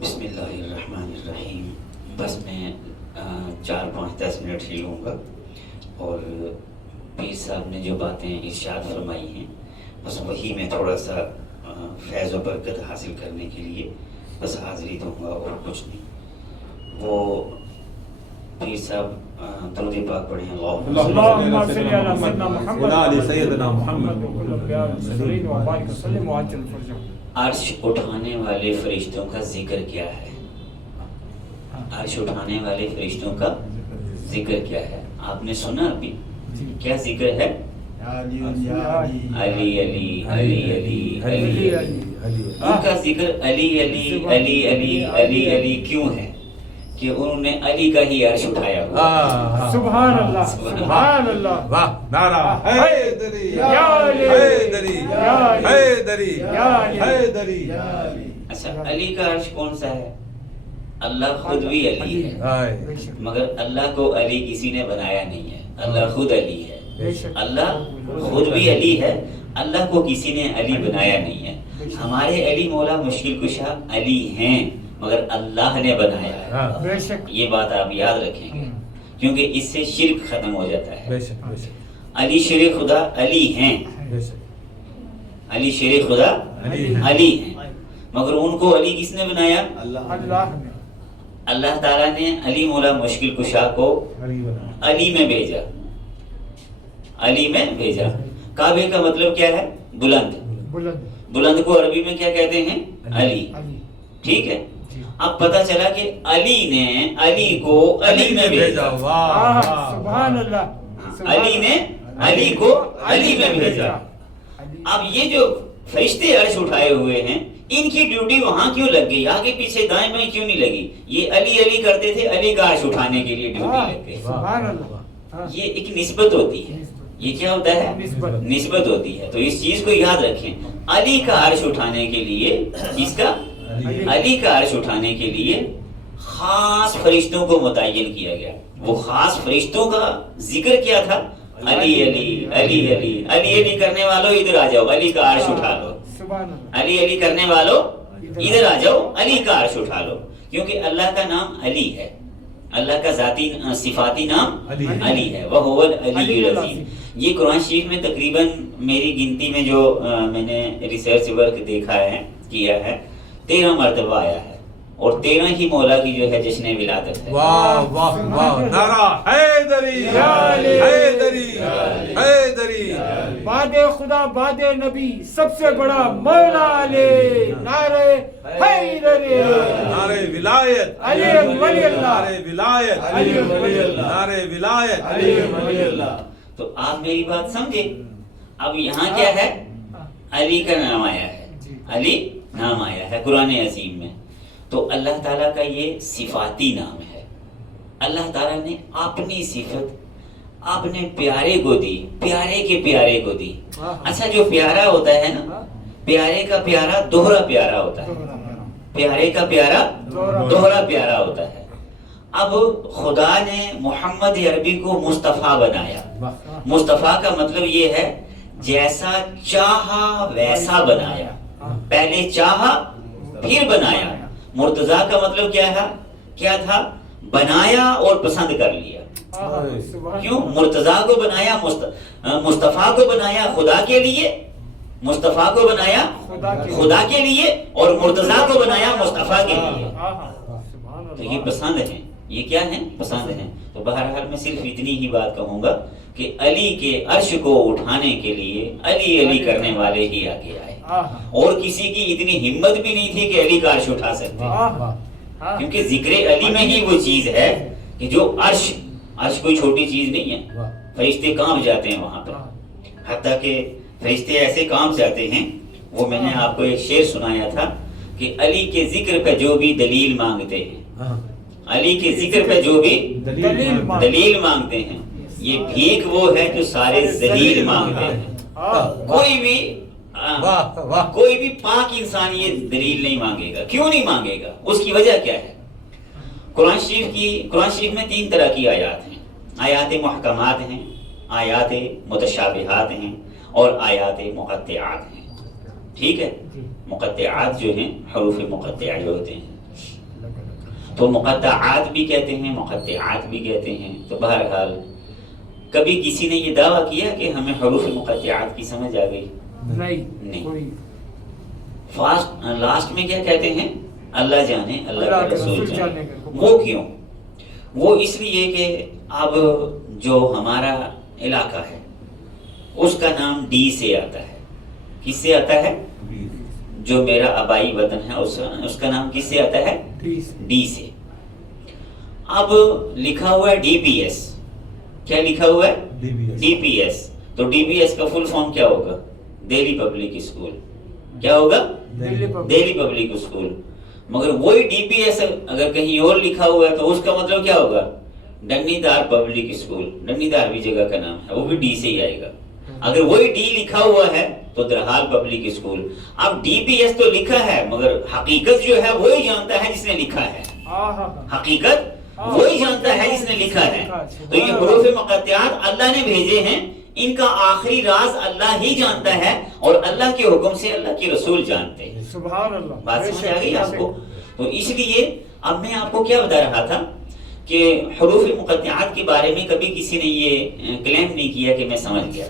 بسم اللہ الرحمن الرحیم. بس میں 4-5-10 منٹ ہی لوں گا، اور پیر صاحب نے جو باتیں ارشاد فرمائی ہیں بس وہی میں تھوڑا سا فیض و برکت حاصل کرنے کے لیے بس حاضری دوں گا اور کچھ نہیں. وہ پیر صاحب درود پاک پڑھیں. اللہم صلی علی سیدنا محمد وعلی سیدنا محمد وکل انبیاء والمرسلین وبارک وسلم وعجل فرجہ. عرش اٹھانے والے فرشتوں کا ذکر کیا ہے؟ عرش اٹھانے والے فرشتوں کا ذکر کیا ہے؟ آپ نے سنا ابھی کیا ذکر ہے؟ علی علی علی علی علی علی. ان کا ذکر علی علی علی علی علی علی کیوں ہے؟ کہ انہوں نے علی کا ہی عرش اٹھایا ہوا. سبحان اللہ سبحان اللہ. واہ نعرہ حیدری یا علی حیدری یا علی حیدری یا علی حیدری. اچھا، علی کا عرش کون سا ہے؟ اللہ خود بھی علی ہے، مگر اللہ کو علی کسی نے بنایا نہیں ہے. اللہ خود علی ہے، اللہ خود بھی علی ہے، اللہ کو کسی نے علی بنایا نہیں ہے. ہمارے علی مولا مشکل کشا علی ہیں، مگر اللہ نے بنایا ہے. یہ بات آپ یاد رکھیں گے، کیونکہ اس سے شرک ختم ہو جاتا ہے. بے شک بے شک علی شیر خدا علی ہیں، بے شک علی شیر خدا علی ہیں. علی ہیں، مگر ان کو علی کس نے بنایا؟ اللہ نے. اللہ تعالیٰ نے علی مولا مشکل کشا کو علی بنا علی میں بھیجا. علی میں بھیجا. کعبے کا مطلب کیا ہے؟ بلند. بلند. بلند کو عربی میں کیا کہتے ہیں؟ علی. علی. ٹھیک ہے. اب پتہ چلا کہ علی نے علی کو علی میں بھیجا. واہ سبحان اللہ. علی نے علی کو علی میں بھیجا. اب یہ جو فرشتے عرش اٹھائے ہوئے ہیں، ان کی ڈیوٹی وہاں کیوں لگ گئی؟ آگے پیچھے دائیں بائیں کیوں نہیں لگی؟ یہ علی علی کرتے تھے، علی کا عرش اٹھانے کے لیے ڈیوٹی لگ گئی. سبحان اللہ. یہ ایک نسبت ہوتی ہے. یہ کیا ہوتا ہے؟ نسبت ہوتی ہے. تو اس چیز کو یاد رکھیں. علی کا عرش اٹھانے کے لیے، کس کا؟ علی کا عرش اٹھانے کے لیے خاص فرشتوں کو متعین کیا گیا. وہ خاص فرشتوں کا ذکر کیا تھا؟ علی علی علی علی علی علی کرنے والوں ادھر آ جاؤ، علی کا عرش اٹھا لو. سبحان اللہ. علی علی کرنے والوں ادھر آ جاؤ، علی کا عرش اٹھا لو. کیونکہ اللہ کا نام علی ہے، اللہ کا ذاتی صفاتی نام علی ہے. وَهُوَ الْعَلِيُّ الْعَظِيمُ. یہ قرآن شریف میں تقریباً میری گنتی میں جو میں نے ریسرچ ورک دیکھا ہے، کیا ہے، 13 مرتبہ آیا ہے، اور 13 ہی مولا کی جو ہے جشن ولادت ہے. واہ واہ واہ نعرہ حیدری حیدری حیدری. بعد خدا بعد نبی سب سے بڑا مولا علی. نعرہ حیدری. نعرہ ولایت علی ولی اللہ. نعرہ ولایت علی ولی اللہ. نعرہ ولایت علی ولی اللہ. تو آپ میری بات سمجھے. اب یہاں کیا ہے؟ علی کا نام آیا ہے، علی نام آیا ہے قرآن عظیم میں. تو اللہ تعالیٰ کا یہ صفاتی نام ہے. اللہ تعالیٰ نے اپنی صفت اپنے پیارے کو دی، پیارے کے پیارے کو دی. اچھا، جو پیارا ہوتا ہے نا، پیارے کا پیارا دوہرا پیارا ہوتا ہے. پیارے کا پیارا دوہرا پیارا ہوتا ہے. اب خدا نے محمد عربی کو مصطفیٰ بنایا. مصطفیٰ کا مطلب یہ ہے جیسا چاہا ویسا بنایا. پہلے چاہا پھر بنایا. مرتضیٰ کا مطلب کیا تھا؟ بنایا اور پسند کر لیا. کیوں؟ مرتضیٰ کو بنایا، مصطفیٰ کو بنایا خدا کے لیے، مصطفیٰ کو بنایا خدا کے لیے، اور مرتضیٰ کو بنایا مصطفیٰ کے لیے. تو یہ پسند ہیں. یہ کیا ہیں؟ پسند ہیں. تو بہرحال میں صرف اتنی ہی بات کہوں گا کہ علی کے عرش کو اٹھانے کے لیے علی علی کرنے والے ہی آگے آئے، اور کسی کی اتنی ہمت بھی نہیں تھی کہ علی کا عرش اٹھا سکتے. کیونکہ ذکر علی میں ہی وہ چیز ہے کہ جو عرش کوئی چھوٹی چیز نہیں ہے. فرشتے کانپ جاتے ہیں وہاں پر، حتیٰ کہ فرشتے ایسے کانپ جاتے ہیں. وہ میں نے آپ کو ایک شعر سنایا تھا کہ علی کے ذکر پہ جو بھی دلیل مانگتے ہیں، علی کے ذکر پہ جو بھی دلیل مانگتے ہیں، یہ بھیک وہ ہے جو سارے ذلیل مانگتے ہیں. کوئی بھی پاک انسان یہ دلیل نہیں مانگے گا. کیوں نہیں مانگے گا؟ اس کی وجہ کیا ہے؟ قرآن شریف میں 3 طرح کی آیات ہیں. آیات محکمات ہیں، آیات متشابہات ہیں، اور آیات مقطعات ہیں. ٹھیک ہے؟ مقطعات جو ہیں حروف مقطعہ جو ہوتے ہیں، تو مقطعات بھی کہتے ہیں، مقطعات بھی کہتے ہیں. تو بہرحال کبھی کسی نے یہ دعویٰ کیا کہ ہمیں حروف مقطعات کی سمجھ آ گئی؟ نہیں. لاسٹ میں کیا کہتے ہیں؟ اللہ جانے، اللہ کا رسول جانے. وہ کیوں؟ وہ اس لیے کہ اب جو ہمارا علاقہ ہے اس کا نام ڈی سے آتا ہے. کس سے آتا ہے؟ جو میرا آبائی وطن ہے اس کا نام کس سے آتا ہے؟ ڈی سے. اب لکھا ہوا ہے ڈی پی ایس. کیا لکھا ہوا ہے؟ D P S. تو ڈی پی ایس کا فل فارم کیا ہوگا؟ Delhi public school. کیا ہوگا؟ Delhi public school. مگر وہی ڈی پی ایس اگر کہیں اور لکھا ہوا ہے تو اس کا مطلب کیا ہوگا؟ ڈنی دار پبلک اسکول. ڈنی دار بھی جگہ کا نام ہے، وہ بھی ڈی سے ہی آئے گا. اگر وہی ڈی لکھا ہوا ہے تو درحال پبلک اسکول. اب ڈی پی ایس تو لکھا ہے مگر حقیقت جو ہے وہی جانتا ہے جس نے لکھا ہے. حقیقت وہی جانتا ہے جس نے لکھا ہے. تو یہ حروف مقطعات اللہ نے بھیجے ہیں، ان کا آخری راز اللہ ہی جانتا ہے اور اللہ کے حکم سے اللہ کے رسول جانتے ہیں. سبحان اللہ. بات سمجھ آ گئی آپ کو؟ تو اس لیے اب میں آپ کو کیا بتا رہا تھا کہ حروف مقطعات کے بارے میں کبھی کسی نے یہ کلیم نہیں کیا کہ میں سمجھ گیا،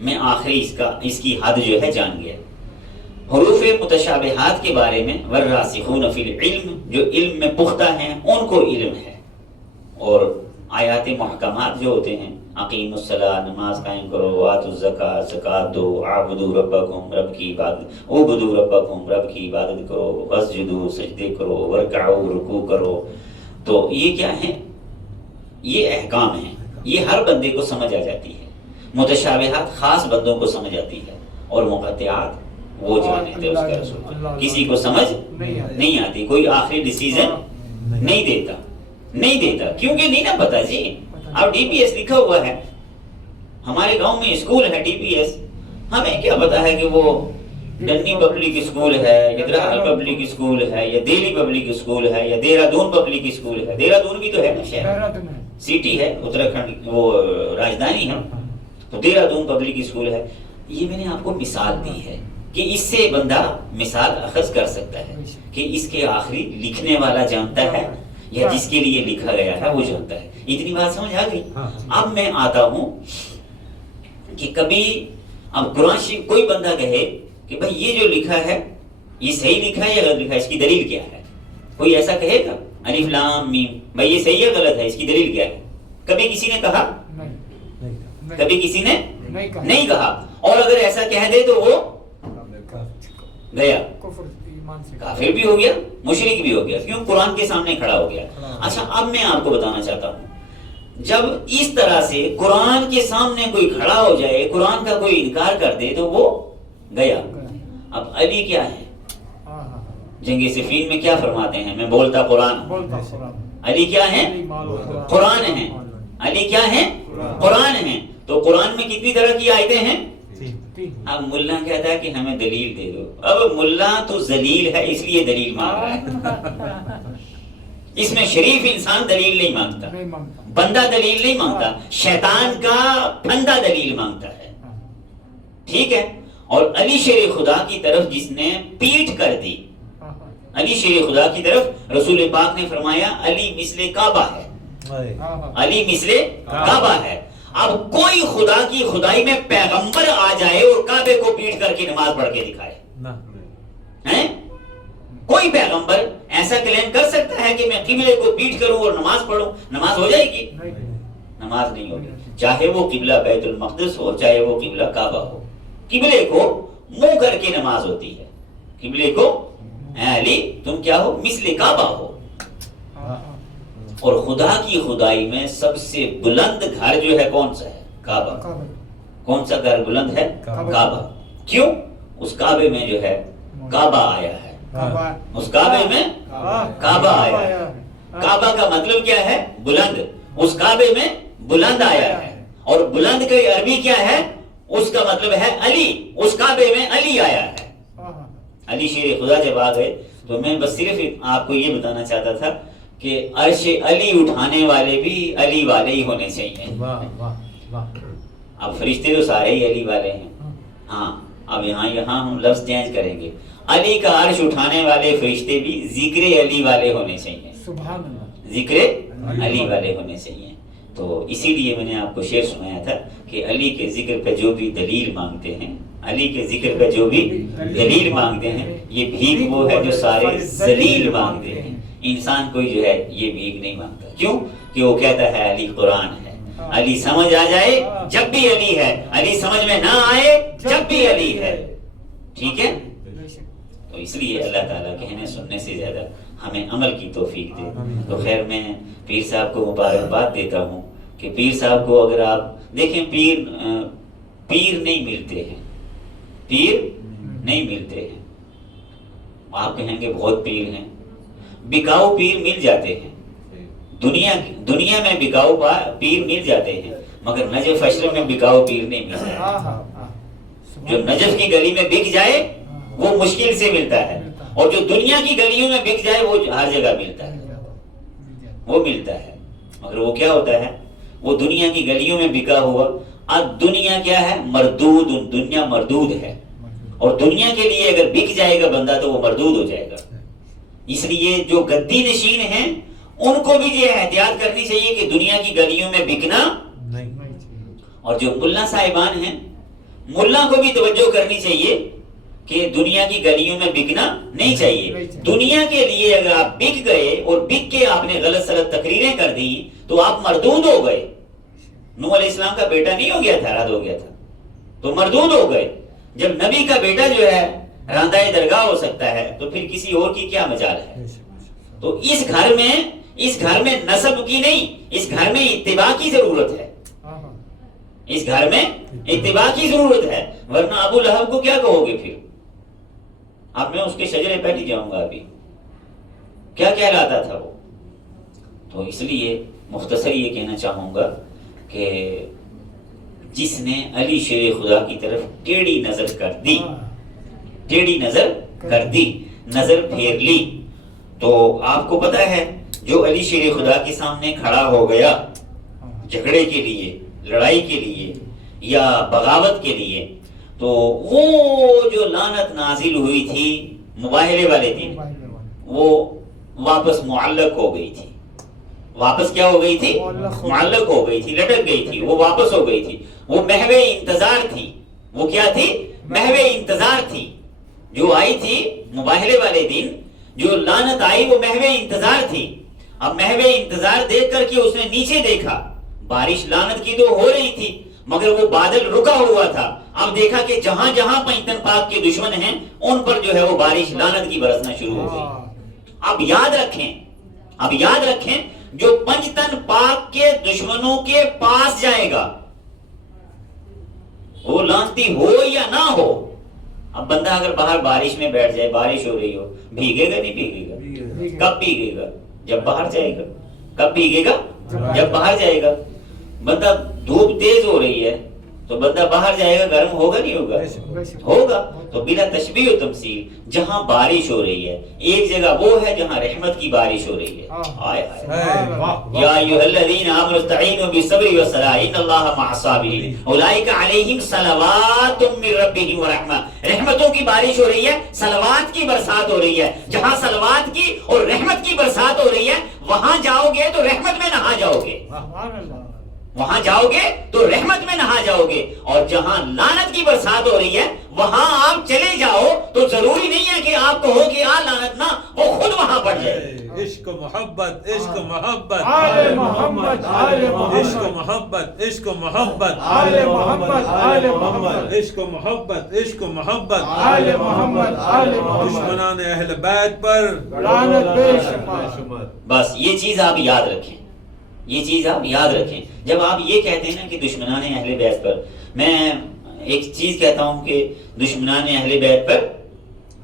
میں آخری اس کی حد جو ہے جان گیا. حروف متشابہات کے بارے میں والراسخون فی العلم، جو علم میں پختہ ہیں ان کو علم ہے. اور آیات محکمات جو ہوتے ہیں، اقیم الصلاۃ، نماز قائم کرو، وآتوا الزکاۃ، زکات دو، اعبدوا ربکم، رب کی عبادت، اعبدوا ربکم، رب کی عبادت کرو، واسجدوا، سجدے کرو، ورکعوا، رکوع کرو. تو یہ کیا ہے؟ یہ احکام ہیں، یہ ہر بندے کو سمجھ آ جاتی ہے. متشابہات خاص بندوں کو سمجھ آتی ہے اور مقطعات وہ جانے تھے اس کا رسول. کسی کو سمجھ نہیں آتی، کوئی آخری ڈیسیژن نہیں دیتا کیونکہ نہیں نا پتا. جی اب ڈی پی ایس لکھا ہوا ہے، ہمارے گاؤں میں اسکول ہے ڈی پی ایس، ہمیں کیا پتا ہے کہ وہ ڈنی پبلک اسکول ہے یا درحال پبلک اسکول ہے یا دہلی پبلک اسکول ہے یا دہرادون پبلک اسکول ہے. دہرادون بھی تو ہے نا شہر، سٹی ہے، اتراکھنڈ وہ راجدھانی ہے. تو دہرادون پبلک اسکول ہے. یہ میں نے آپ کو مثال دی ہے کہ اس سے بندہ مثال اخذ کر سکتا ہے کہ اس کے آخری لکھنے والا جانتا ہے یا جس کے لیے لکھا گیا ہے وہ جانتا ہے. اتنی بات سمجھ آ گئی؟ اب میں آتا ہوں کہ کبھی اب قرآن شریف کوئی بندہ کہے کہ بھائی یہ جو لکھا ہے یہ صحیح لکھا ہے یا غلط لکھا ہے، اس کی دلیل کیا ہے؟ کوئی ایسا کہے گا؟ الف لام میم، بھائی یہ صحیح ہے غلط ہے، اس کی دلیل کیا ہے؟ کبھی کسی نے کہا؟ کبھی کسی نے نہیں کہا. اور اگر ایسا کہہ دے تو وہ گیا، کافر بھی ہو گیا، مشرک بھی ہو گیا. کیوں؟ قرآن کے سامنے کھڑا ہو گیا. اچھا اب میں آپ کو بتانا چاہتا ہوں، جب اس طرح سے قرآن کے سامنے کوئی کھڑا ہو جائے، قرآن کا کوئی انکار کر دے تو وہ گیا. اب علی کیا ہے؟ جنگ صفین میں کیا فرماتے ہیں؟ میں بولتا قرآن. علی کیا ہے؟ قرآن ہے. علی کیا ہے؟ قرآن ہے. تو قرآن میں کتنی طرح کی آیتیں ہیں؟ اب ملا کہتا ہے کہ ہمیں دلیل دے دو. اب ملا تو ذلیل ہے اس لیے دلیل مانگ رہا ہے. اس میں شریف انسان دلیل نہیں مانگتا، بندہ دلیل نہیں مانگتا، شیطان کا بندہ دلیل مانگتا ہے. ٹھیک ہے. اور علی شیر خدا کی طرف جس نے پیٹ کر دی، علی شیر خدا کی طرف رسول پاک نے فرمایا علی مثل کعبہ ہے، علی مثل کعبہ ہے. اب کوئی خدا کی خدائی میں پیغمبر آ جائے اور کعبے کو پیٹ کر کے نماز پڑھ کے دکھائے، کوئی پیغمبر ایسا کلیم کر سکتا ہے کہ میں قبلے کو پیٹ کروں اور نماز پڑھوں؟ نماز ہو جائے گی؟ نماز نہیں ہوگی. چاہے وہ قبلہ بیت المقدس ہو، چاہے وہ قبلہ کعبہ ہو، قبلے کو منہ کر کے نماز ہوتی ہے. قبلے کو اے علی تم کیا ہو؟ مثل کعبہ ہو. اور خدا کی خدائی میں سب سے بلند گھر جو ہے کون سا ہے؟ کعبہ. کون سا گھر بلند ہے؟ کعبہ. کیوں؟ اس کعبے میں جو ہے کعبہ آیا ہے، اس کعبے میں کعبہ آیا ہے. کعبہ کا مطلب کیا ہے؟ بلند. اس کعبے میں بلند آیا ہے. اور بلند کا عربی کیا ہے؟ اس کا مطلب ہے علی. اس کعبے میں علی آیا ہے. علی شیر خدا جب آ گئے تو میں بس صرف آپ کو یہ بتانا چاہتا تھا کہ عرش علی اٹھانے والے بھی علی والے ہی ہونے چاہیے. اب فرشتے تو سارے ہی علی والے ہیں. ہاں اب یہاں ہم لفظ چینج کریں گے. علی کا عرش اٹھانے والے فرشتے بھی ذکر علی والے ہونے چاہیے. سبحان اللہ، ذکر علی والے ہونے چاہیے. تو اسی لیے میں نے آپ کو شعر سنایا تھا کہ علی کے ذکر پہ جو بھی دلیل مانگتے ہیں، علی کے ذکر پہ جو بھی دلیل مانگتے ہیں، یہ بھیک وہ ہے جو سارے ذلیل مانگتے ہیں. انسان کوئی جو ہے یہ بھیک نہیں مانگتا. کیوں؟ کہ وہ کہتا ہے علی قرآن ہے. علی سمجھ آ جائے جب بھی علی ہے، علی سمجھ میں نہ آئے جب بھی علی ہے. ٹھیک ہے؟ تو اس لیے اللہ تعالیٰ کہنے سننے سے زیادہ ہمیں عمل کی توفیق دے. تو خیر میں پیر صاحب کو مبارکباد دیتا ہوں کہ پیر صاحب کو اگر آپ دیکھیں، پیر نہیں ملتے ہیں، پیر نہیں ملتے ہیں. آپ کہیں گے بہت پیر ہیں، بکاؤ پیر مل جاتے ہیں. دنیا میں بکاؤ پیر مل جاتے ہیں، مگر نجف اشرف میں بکاؤ پیر نہیں ملتا. جو نجف کی گلی میں بک جائے وہ مشکل سے ملتا ہے، اور جو دنیا کی گلیوں میں بک جائے وہ ہر جگہ ملتا ہے، وہ ملتا ہے. مگر وہ کیا ہوتا ہے؟ وہ دنیا کی گلیوں میں بکا ہوا. اب دنیا کیا ہے؟ مردود. دنیا مردود ہے، اور دنیا کے لیے اگر بک جائے گا بندہ تو وہ مردود ہو جائے گا. اس لیے جو گدی نشین ہیں ان کو بھی یہ احتیاط کرنی چاہیے کہ دنیا کی گلیوں میں بکنا نہیں. اور جو ملا صاحبان ہیں، ملا کو بھی توجہ کرنی چاہیے کہ دنیا کی گلیوں میں بکنا نہیں چاہیے. دنیا کے لیے اگر آپ بک گئے اور بک کے آپ نے غلط سلط تقریریں کر دی تو آپ مردود ہو گئے. نوح علیہ السلام کا بیٹا نہیں ہو گیا تھا، رد ہو گیا تھا، تو مردود ہو گئے. جب نبی کا بیٹا جو ہے راندائے درگاہ ہو سکتا ہے تو پھر کسی اور کی کیا مجال ہے؟ تو اس گھر میں نسب کی نہیں، اس گھر میں اتباع کی ضرورت ہے. اس گھر میں اتباع کی ضرورت ہے، ورنہ ابو لہب کو کیا کہو گے؟ پھر اب میں اس کے شجرے پہ نہیں جاؤں گا. ابھی کیا کہلاتا تھا وہ؟ تو اس لیے مختصر یہ کہنا چاہوں گا کہ جس نے علی شیر خدا کی طرف ٹیڑھی نظر کر دی، ٹیڑھی نظر کر دی، نظر پھیر لی، تو آپ کو پتا ہے جو علی شیر خدا کے سامنے کھڑا ہو گیا جھگڑے کے لیے، لڑائی کے لیے یا بغاوت کے لیے، تو وہ جو لعنت نازل ہوئی تھی مباہلے والے دن، وہ واپس معلق ہو گئی تھی. واپس کیا ہو گئی تھی؟ معلق ہو گئی تھی، لٹک گئی تھی، وہ واپس ہو گئی تھی. وہ محو انتظار تھی. وہ کیا تھی؟ محو انتظار تھی. جو آئی تھی مباہلے والے دن، جو لعنت آئی وہ محو انتظار تھی. اب محو انتظار دیکھ کر کے اس نے نیچے دیکھا، بارش لعنت کی تو ہو رہی تھی مگر وہ بادل رکا ہوا تھا. اب دیکھا کہ جہاں جہاں پنجتن پاک کے دشمن ہیں ان پر جو ہے وہ بارش لعنت کی برسنا شروع ہو گئی. اب یاد رکھیں جو پنجتن پاک کے دشمنوں کے پاس جائے گا، وہ لعنتی ہو یا نہ ہو. اب بندہ اگر باہر بارش میں بیٹھ جائے، بارش ہو رہی ہو، بھیگے گا نہیں بھیگے گا؟ کب بھیگے گا؟ جب باہر جائے گا. کب بھیگے گا؟ جب باہر جائے گا. بندہ دھوپ تیز ہو رہی ہے تو بندہ باہر جائے گا، گرم ہوگا نہیں ہوگا؟ ہوگا. تو بلا تشبیہ و تمثیل جہاں بارش ہو رہی ہے، ایک جگہ وہ ہے جہاں رحمت کی بارش ہو رہی ہے. یا ایھا الذین آمنوا استعینوا بالصبر والصلاۃ ان اللہ مع الصابرین اولئک علیہم صلوات من ربہم ورحمہ. رحمتوں کی بارش ہو رہی ہے، صلوات کی برسات ہو رہی ہے. جہاں صلوات کی اور رحمت کی برسات ہو رہی ہے وہاں جاؤ گے تو رحمت میں نہا جاؤ گے. وہاں جاؤ گے تو رحمت میں نہا جاؤ گے. اور جہاں لعنت کی برسات ہو رہی ہے وہاں آپ چلے جاؤ تو ضروری نہیں ہے کہ آپ کہو کہ لعنت نہ، وہ خود وہاں پڑ جائے. عشق محبت، عشق محبت، آل محمد، آل عشق محمد، محبت، عشق محبت، آل محمد، آل محمد، عشق محبت، عشق محبت، آل محمد، آل محمد، دشمنان اہل بیت پر لعنت بے شمار. بس یہ چیز آپ یاد رکھیں، یہ چیز آپ یاد رکھیں. جب آپ یہ کہتے ہیں نا کہ دشمنان اہل بیت پر، میں ایک چیز کہتا ہوں کہ دشمنان اہل بیت پر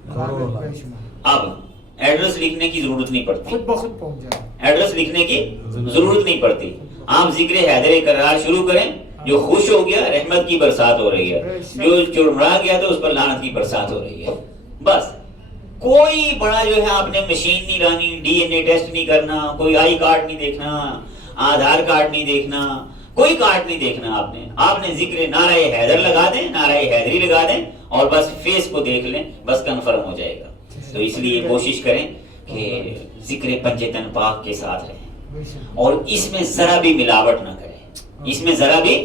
لعنت بے شمار. اب ایڈریس لکھنے کی ضرورت نہیں پڑتی، خود بخود پہنچ جائے. ایڈریس لکھنے کی ضرورت نہیں پڑتی. آپ ذکر حیدر کرار شروع کریں. جو خوش ہو گیا رحمت کی برسات ہو رہی ہے، جو چڑمڑا گیا تو اس پر لعنت کی برسات ہو رہی ہے. بس کوئی بڑا جو ہے آپ نے مشین نہیں لانی، ڈی این اے ٹیسٹ نہیں کرنا، کوئی آئی کارڈ نہیں دیکھنا، آدھار کارڈ نہیں دیکھنا، کوئی کارڈ نہیں دیکھنا. آپ نے ذکر نعرہ حیدر لگا دیں، نعرہ حیدری لگا دیں اور بس فیس کو دیکھ لیں، بس کنفرم ہو جائے گا. تو اس لیے کوشش کریں کہ ذکر پنجتن پاک کے ساتھ رہیں بے شک اور اس میں ذرا بھی ملاوٹ نہ کریں، اس میں ذرا بھی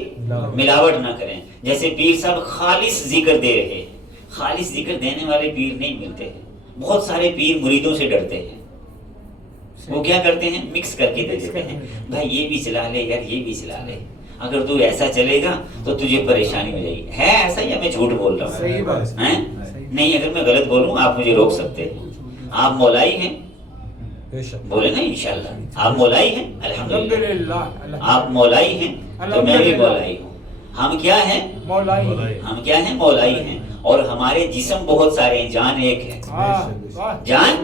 ملاوٹ نہ کریں. جیسے پیر صاحب خالص ذکر دے رہے ہیں، خالص ذکر دینے والے پیر نہیں ملتے ہیں. بہت سارے پیر مریدوں سے ڈرتے ہیں، وہ کیا کرتے ہیں، مکس کر کے دے دیتے ہیں، بھائی یہ بھی چلا لے یار، یہ بھی چلا لے، اگر تو ایسا چلے گا تو تجھے پریشانی ہو جائے گی. ہے ایسا یا میں جھوٹ بول رہا صحیح ہوں؟ بات ہیں؟ نہیں، اگر میں غلط بولوں آپ مجھے روک سکتے ہیں. آپ مولائی ہیں، بولے نا انشاءاللہ آپ مولائی ہیں، الحمدللہ الحمدللہ. آپ مولائی ہیں تو میں بھی مولائی ہوں. ہم کیا ہیں، مولائی. ہم کیا ہیں، مولائی ہیں. اور ہمارے جسم بہت سارے ہیں، جان ایک ہے، جان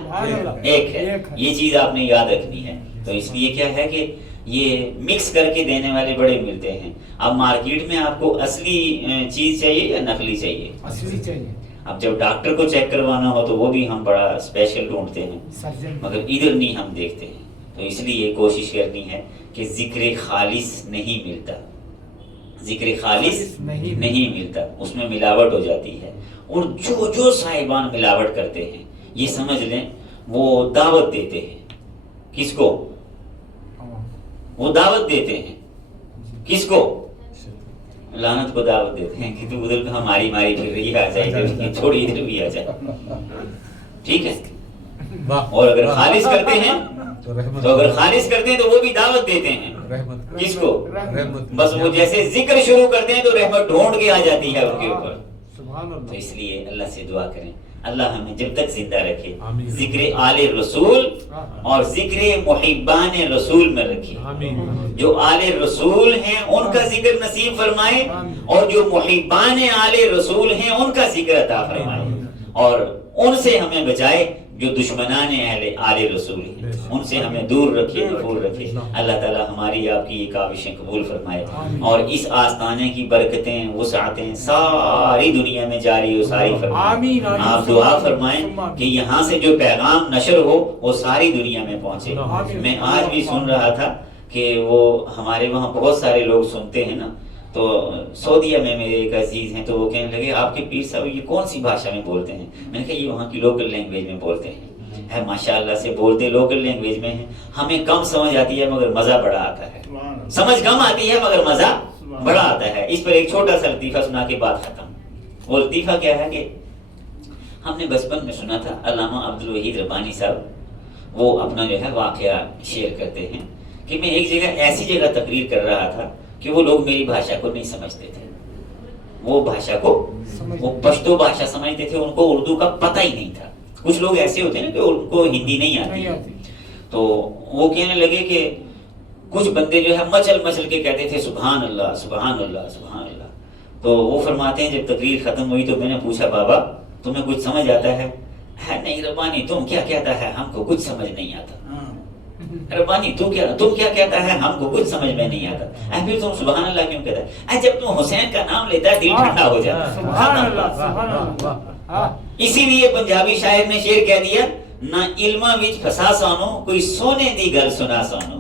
ایک ہے. یہ چیز آپ نے یاد رکھنی ہے. تو اس لیے کیا ہے کہ یہ مکس کر کے دینے والے بڑے ملتے ہیں. اب مارکیٹ میں آپ کو اصلی چیز چاہیے یا نقلی چاہیے؟ اصلی چاہیے. اب جب ڈاکٹر کو چیک کروانا ہو تو وہ بھی ہم بڑا اسپیشل ڈھونڈتے ہیں، سرجن. مگر ادھر نہیں ہم دیکھتے ہیں. تو اس لیے کوشش کرنی ہے کہ ذکر خالص نہیں ملتا، ذکر خالص نہیں ملتا، اس میں ملاوٹ ہو جاتی ہے. اور جو صاحبان ملاوٹ کرتے ہیں یہ سمجھ لیں وہ دعوت دیتے ہیں. کس کو؟ وہ دعوت دیتے ہیں. کس کو؟ لعنت کو دعوت دیتے ہیں کہ تو ادھر ہماری ماری پھر رہی ہے، آ جائے ادھر، چھوڑی ادھر بھی آ جائے. ٹھیک ہے. اور اگر خالص کرتے ہیں تو وہ بھی دعوت دیتے ہیں. کس کو؟ بس وہ جیسے ذکر شروع کرتے ہیں تو رحمت ڈھونڈ کے آ جاتی ہے ان کے اوپر. تو اس لیے اللہ سے دعا کریں اللہ ہمیں جب تک زندہ رکھے ذکر آل رسول اور ذکر محبان رسول میں رکھے. جو آل رسول ہیں ان کا ذکر نصیب فرمائے اور جو محبان آل رسول ہیں ان کا ذکر عطا فرمائے. اور ان سے ہمیں بچائے جو دشمنان آل رسول ہیں، ان سے ہمیں دور رکھے، دور رکھے. اللہ تعالی ہماری آپ کی یہ کاوشیں قبول فرمائے اور اس آستانے کی برکتیں وسعتیں ساری دنیا میں جاری و ساری فرمائے. آپ دعا فرمائیں کہ یہاں سے جو پیغام نشر ہو وہ ساری دنیا میں پہنچے. میں آج بھی سن رہا تھا کہ وہ ہمارے وہاں بہت سارے لوگ سنتے ہیں نا، تو سعودیہ میں میرے ایک عزیز ہیں تو وہ کہنے لگے آپ کے پیر صاحب یہ کون سی بھاشا میں بولتے ہیں؟ میں نے کہا یہ وہاں کی لوکل لینگویج میں بولتے ہیں. ہے ماشاءاللہ سے بولتے لوکل لینگویج میں ہیں. ہمیں کم سمجھ آتی ہے مگر مزہ بڑا آتا ہے. سمجھ کم آتی ہے مگر مزہ بڑا آتا ہے. اس پر ایک چھوٹا سا لطیفہ سنا کے بات ختم. وہ لطیفہ کیا ہے کہ ہم نے بچپن میں سنا تھا علامہ عبدالوحید ربانی صاحب وہ اپنا جو ہے واقعہ شیئر کرتے ہیں کہ میں ایک جگہ ایسی جگہ تقریر کر رہا تھا کہ وہ لوگ میری بھاشا کو نہیں سمجھتے تھے. وہ بھاشا کو وہ پشتو بھاشا سمجھتے تھے، ان کو اردو کا پتہ ہی نہیں تھا. کچھ لوگ ایسے ہوتے ہیں نا کہ ان کو ہندی نہیں آتی. تو وہ کہنے لگے کہ کچھ بندے جو ہے مچل مچل کے کہتے تھے سبحان اللہ سبحان اللہ سبحان اللہ. تو وہ فرماتے ہیں جب تقریر ختم ہوئی تو میں نے پوچھا بابا تمہیں کچھ سمجھ آتا ہے؟ نہیں ربانی تم کیا کہتا ہے ہم کو کچھ سمجھ نہیں آتا. ربانی تم کیا کہتا ہے ہم کو کچھ سمجھ میں نہیں آتا. پھر تم سبحان اللہ کیوں کہتا ہے؟ جب تم حسین کا نام لیتا ہے دل ٹھنڈا ہو جاتا ہے. سبحان اللہ سبحان اللہ. اسی لیے پنجابی شاعر نے شعر کہہ دیا نہ علما وچ پھسا سانو کوئی سونے دی گل سنا سانو.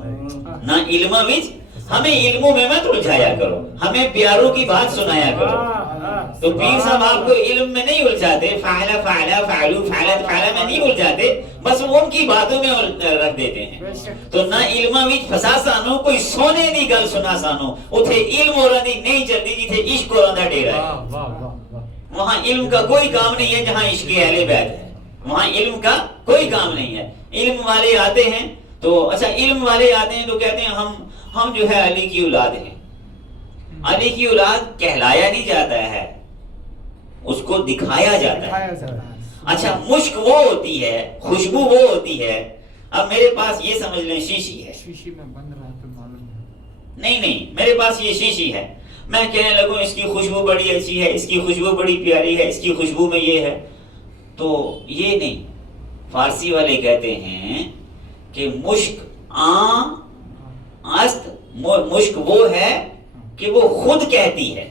نہ علما وچ ہمیں علموں میں مت الجھایا کرو، ہمیں پیاروں کی بات سنایا کرو. تو پیر صاحب آپ کو علم میں نہیں الجھاتے، فعلا فعلا فعلو فعلت فعلا میں نہیں الجھاتے، بس ان کی باتوں میں رکھ دیتے ہیں. تو نہ علما وچ پھسا سانو کوئی سونے دی گل سنا سانو. اتھے علم اور دی نہیں چلتی جتھے عشق اور دا ڈیرا ہے. وہاں علم کا کوئی کام نہیں ہے جہاں عشق اہل بیت ہے. وہاں علم کا کوئی کام نہیں ہے. علم والے آتے ہیں تو اچھا علم والے آتے ہیں تو کہتے ہیں ہم جو ہے علی کی اولاد ہیں. علی کی اولاد کہلایا نہیں جاتا ہے، اس کو دکھایا جاتا ہے. اچھا مشک وہ ہوتی ہے، خوشبو وہ ہوتی ہے. اب میرے پاس یہ سمجھ لیں شیشی ہے، شیشی میں بند رہا تو معلوم نہیں میرے پاس یہ شیشی ہے. میں کہنے لگوں اس کی خوشبو بڑی اچھی ہے، اس کی خوشبو بڑی پیاری ہے، اس کی خوشبو میں یہ ہے، تو یہ نہیں. فارسی والے کہتے ہیں کہ مشک است مشک وہ ہے کہ وہ خود کہتی ہے.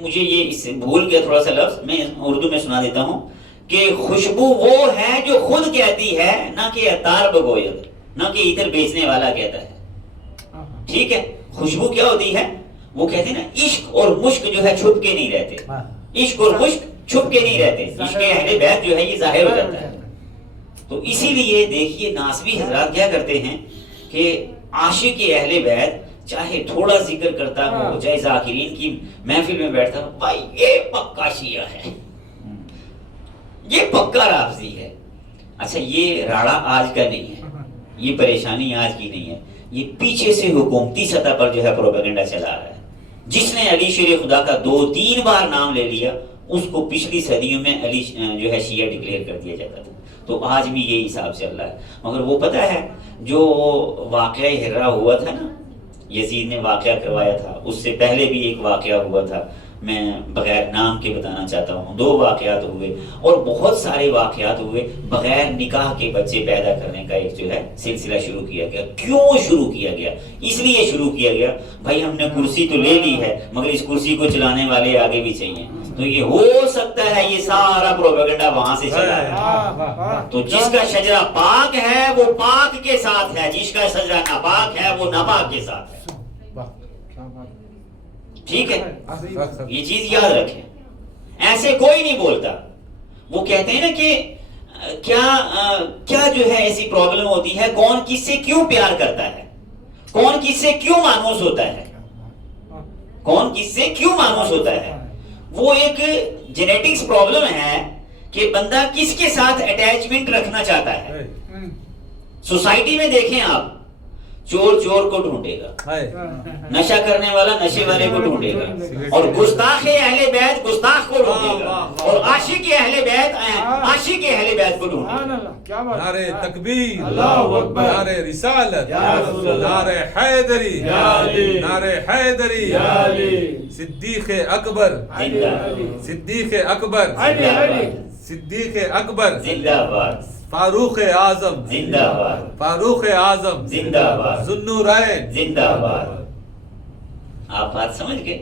مجھے یہ اس سے بھول گیا تھوڑا سا لفظ، میں اردو میں سنا دیتا ہوں کہ خوشبو وہ ہے جو خود کہتی ہے، نہ کہ عطار بگوید، نہ کہ ادھر بیچنے والا کہتا ہے. ٹھیک ہے. خوشبو کیا ہوتی ہے؟ وہ کہتے ہیں نا عشق اور مشک جو ہے چھپ کے نہیں رہتے. عشق اور مشک چھپ کے نہیں رہتے. عشق اہل بیت جو ہے یہ ظاہر ہو جاتا ہے. تو اسی لیے دیکھیے ناسبی حضرات کیا کرتے ہیں کہ عاشق اہل بیت چاہے تھوڑا ذکر کرتا ہو، چاہے ذاکرین کی محفل میں بیٹھتا ہو، بھائی یہ پکا شیعہ ہے، یہ پکا رافضی ہے. اچھا یہ راڑا آج کا نہیں ہے، یہ پریشانی آج کی نہیں ہے، یہ پیچھے سے حکومتی سطح پر جو ہے پروپیگنڈا چلا رہا ہے. جس نے علی شیر خدا کا 2-3 بار نام لے لیا اس کو پچھلی صدیوں میں علی جو ہے شیعہ ڈکلیئر کر دیا جاتا تھا. تو آج بھی یہی حساب چل رہا ہے. مگر وہ پتہ ہے جو واقعہ ہرا ہوا تھا نا، یزید نے واقعہ کروایا تھا، اس سے پہلے بھی ایک واقعہ ہوا تھا، میں بغیر نام کے بتانا چاہتا ہوں. 2 واقعات ہوئے اور بہت سارے واقعات ہوئے. بغیر نکاح کے بچے پیدا کرنے کا ایک جو ہے سلسلہ شروع کیا گیا. کیوں شروع کیا گیا؟ اس لیے شروع کیا گیا بھائی ہم نے کرسی تو لے لی ہے مگر اس کرسی کو چلانے والے آگے بھی چاہیے. تو یہ ہو سکتا ہے یہ سارا پروپیگنڈا وہاں سے چلا ہے. تو جس کا شجرہ پاک ہے وہ پاک کے ساتھ ہے، جس کا شجرہ ناپاک ہے وہ ناپاک کے ساتھ ہے. ٹھیک ہے، یہ چیز یاد رکھیں. ایسے کوئی نہیں بولتا. وہ کہتے ہیں نا کہ کیا جو ہے ایسی پرابلم ہوتی ہے، کون کس سے کیوں پیار کرتا ہے، کون کس سے کیوں مانوس ہوتا ہے، کون کس سے کیوں مانوس ہوتا ہے. وہ ایک جینیٹکس پرابلم ہے کہ بندہ کس کے ساتھ اٹیچمنٹ رکھنا چاہتا ہے. سوسائٹی میں دیکھیں آپ، چور چور کو ڈھونڈے گا، نشہ کرنے والا نشے والے کو ڈھونڈے گا، اور گستاخ اہل بیت گستاخ کو ڈھونڈے گا، اور عاشق اہل بیت عاشق اہل بیت کو ڈھونڈے گا. نعرہ تکبیر، نعرہ رسالت، نعرہ حیدری، نعرہ حیدری، صدیق اکبر، صدیق اکبر، صدیق اکبر زندہ باد، فاروق اعظم زندہ باد، فاروق اعظم زندہ باد، ذوالنورین زندہ باد. آپ بات سمجھ گئے؟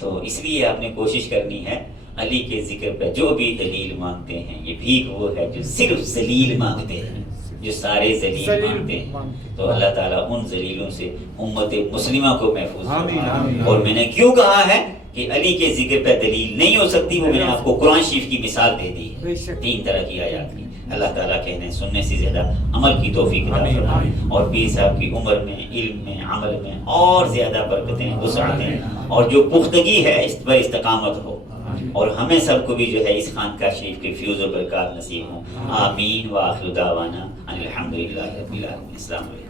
تو اس لیے آپ نے کوشش کرنی ہے علی کے ذکر پہ جو بھی دلیل مانگتے ہیں، یہ بھیک وہ ہے جو صرف ذلیل مانگتے ہیں، جو سارے ذلیل مانگتے ہیں. تو اللہ تعالیٰ ان ذلیلوں سے امت مسلمہ کو محفوظ فرمائے. اور میں نے کیوں کہا ہے کہ علی کے ذکر پہ دلیل نہیں ہو سکتی، وہ میں نے آپ کو قرآن شریف کی مثال دے دی ہے 3 طرح کی آیات کی. اللہ تعالیٰ کہنے سننے سے زیادہ عمل کی توفیق عطا فرمائے، اور پیر صاحب کی عمر میں، علم میں، عمل میں اور زیادہ برکتیں، وسعتیں، اور جو پختگی ہے اس پر استقامت ہو، اور ہمیں سب کو بھی جو ہے اس خانقاہ شریف کے فیوز و برکات نصیب ہوں. آمین. وآخر دعوانا ان الحمدللہ رب العالمین. السلام علیکم.